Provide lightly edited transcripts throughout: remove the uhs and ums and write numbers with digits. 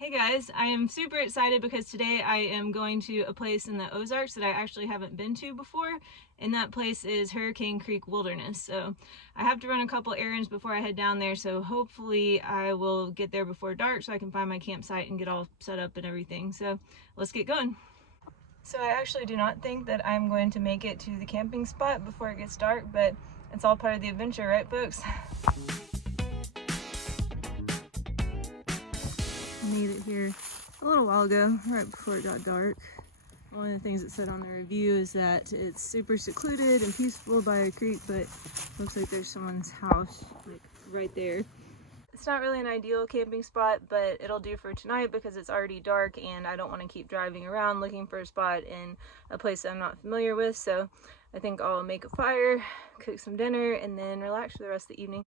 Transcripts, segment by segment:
Hey guys, I am super excited because today I am going to a place in the Ozarks that I actually haven't been to before, and that place is Hurricane Creek Wilderness. So I have to run a couple errands before I head down there, so hopefully I will get there before dark so I can find my campsite and get all set up and everything. So let's get going. So I actually do not think that I'm going to make it to the camping spot before it gets dark, but it's all part of the adventure, right folks? Made it here a little while ago, right before it got dark. One of the things it said on the review is that it's super secluded and peaceful by a creek, but looks like there's someone's house like right there. It's not really an ideal camping spot, but it'll do for tonight because it's already dark and I don't want to keep driving around looking for a spot in a place that I'm not familiar with. So I think I'll make a fire, cook some dinner, and then relax for the rest of the evening.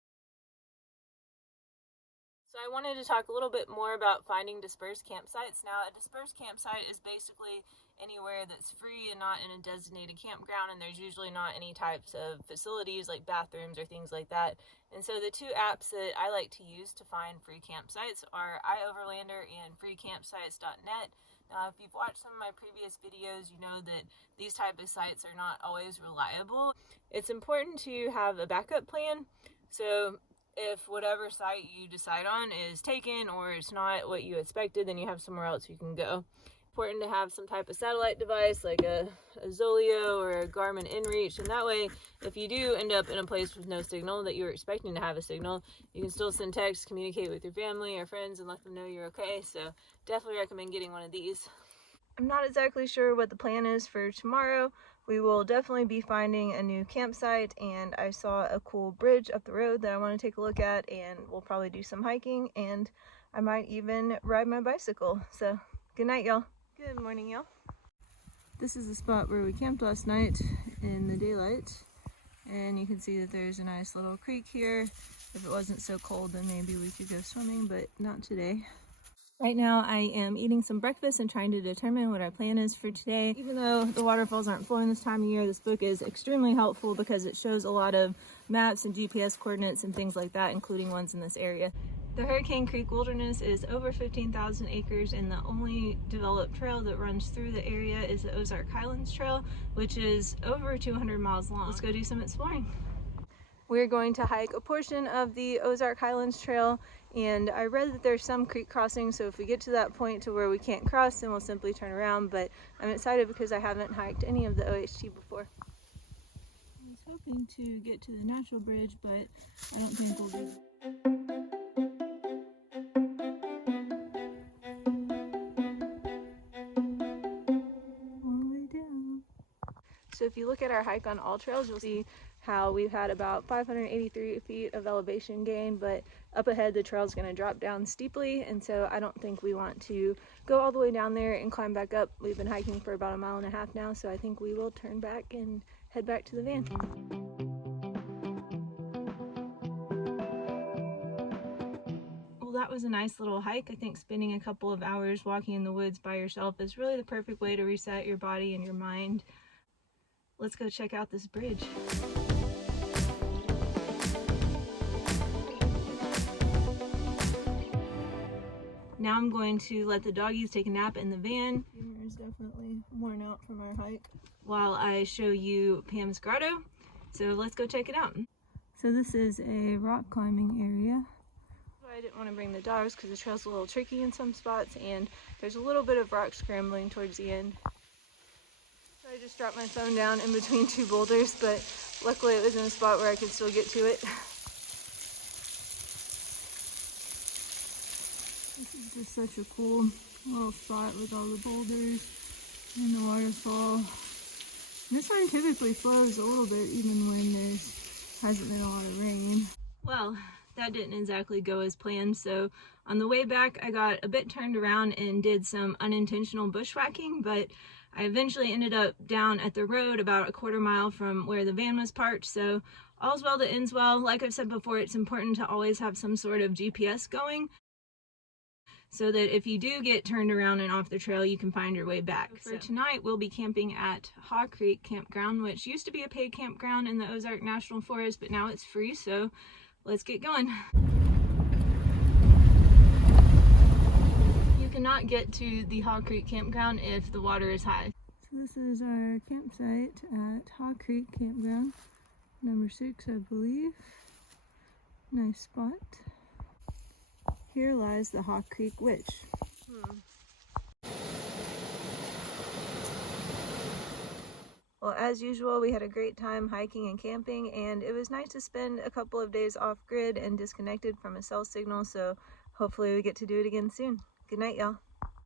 So I wanted to talk a little bit more about finding dispersed campsites. Now, a dispersed campsite is basically anywhere that's free and not in a designated campground, and there's usually not any types of facilities like bathrooms or things like that. And so the two apps that I like to use to find free campsites are iOverlander and freecampsites.net. Now, if you've watched some of my previous videos, you know that these type of sites are not always reliable. It's important to have a backup plan. So if whatever site you decide on is taken or it's not what you expected, then you have somewhere else you can go. Important to have some type of satellite device like a Zoleo or a Garmin InReach, and that way if you do end up in a place with no signal that you were expecting to have a signal, you can still send text, communicate with your family or friends and let them know you're okay. So definitely recommend getting one of these. I'm not exactly sure what the plan is for tomorrow. We will definitely be finding a new campsite, and I saw a cool bridge up the road that I want to take a look at, and we'll probably do some hiking, and I might even ride my bicycle. So good night, y'all. Good morning, y'all. This is the spot where we camped last night in the daylight, and you can see that there's a nice little creek here. If it wasn't so cold, then maybe we could go swimming, but not today. Right now I am eating some breakfast and trying to determine what our plan is for today. Even though the waterfalls aren't flowing this time of year, this book is extremely helpful because it shows a lot of maps and GPS coordinates and things like that, including ones in this area. The Hurricane Creek Wilderness is over 15,000 acres, and the only developed trail that runs through the area is the Ozark Highlands Trail, which is over 200 miles long. Let's go do some exploring. We're going to hike a portion of the Ozark Highlands Trail, and I read that there's some creek crossings, so if we get to that point to where we can't cross, then we'll simply turn around, but I'm excited because I haven't hiked any of the OHT before. I was hoping to get to the natural bridge, but I don't think we'll do that. So if you look at our hike on AllTrails, you'll see how we've had about 583 feet of elevation gain, but up ahead the trail is going to drop down steeply, and so I don't think we want to go all the way down there and climb back up. We've been hiking for about 1.5 miles now, so I think we will turn back and head back to the van. Well, that was a nice little hike. I think spending a couple of hours walking in the woods by yourself is really the perfect way to reset your body and your mind. Let's go check out this bridge. Now I'm going to let the doggies take a nap in the van. Humor is definitely worn out from our hike, while I show you Pam's Grotto. So let's go check it out. So this is a rock climbing area. I didn't want to bring the dogs because the trail's a little tricky in some spots, and there's a little bit of rock scrambling towards the end. I just dropped my phone down in between two boulders, but luckily it was in a spot where I could still get to it. This is just such a cool little spot with all the boulders and the waterfall. And this one typically flows a little bit even when there hasn't been a lot of rain. Well, that didn't exactly go as planned, so on the way back I got a bit turned around and did some unintentional bushwhacking, but I eventually ended up down at the road about 1/4 mile from where the van was parked, so all's well that ends well. Like I've said before, it's important to always have some sort of GPS going so that if you do get turned around and off the trail, you can find your way back. For tonight, we'll be camping at Haw Creek Campground, which used to be a paid campground in the Ozark National Forest, but now it's free, so let's get going. can't get to the Haw Creek campground if the water is high. So this is our campsite at Haw Creek Campground, number 6, I believe. Nice spot. Here lies the Haw Creek Witch. Well, as usual, we had a great time hiking and camping, and it was nice to spend a couple of days off-grid and disconnected from a cell signal, so hopefully we get to do it again soon. Good night, y'all.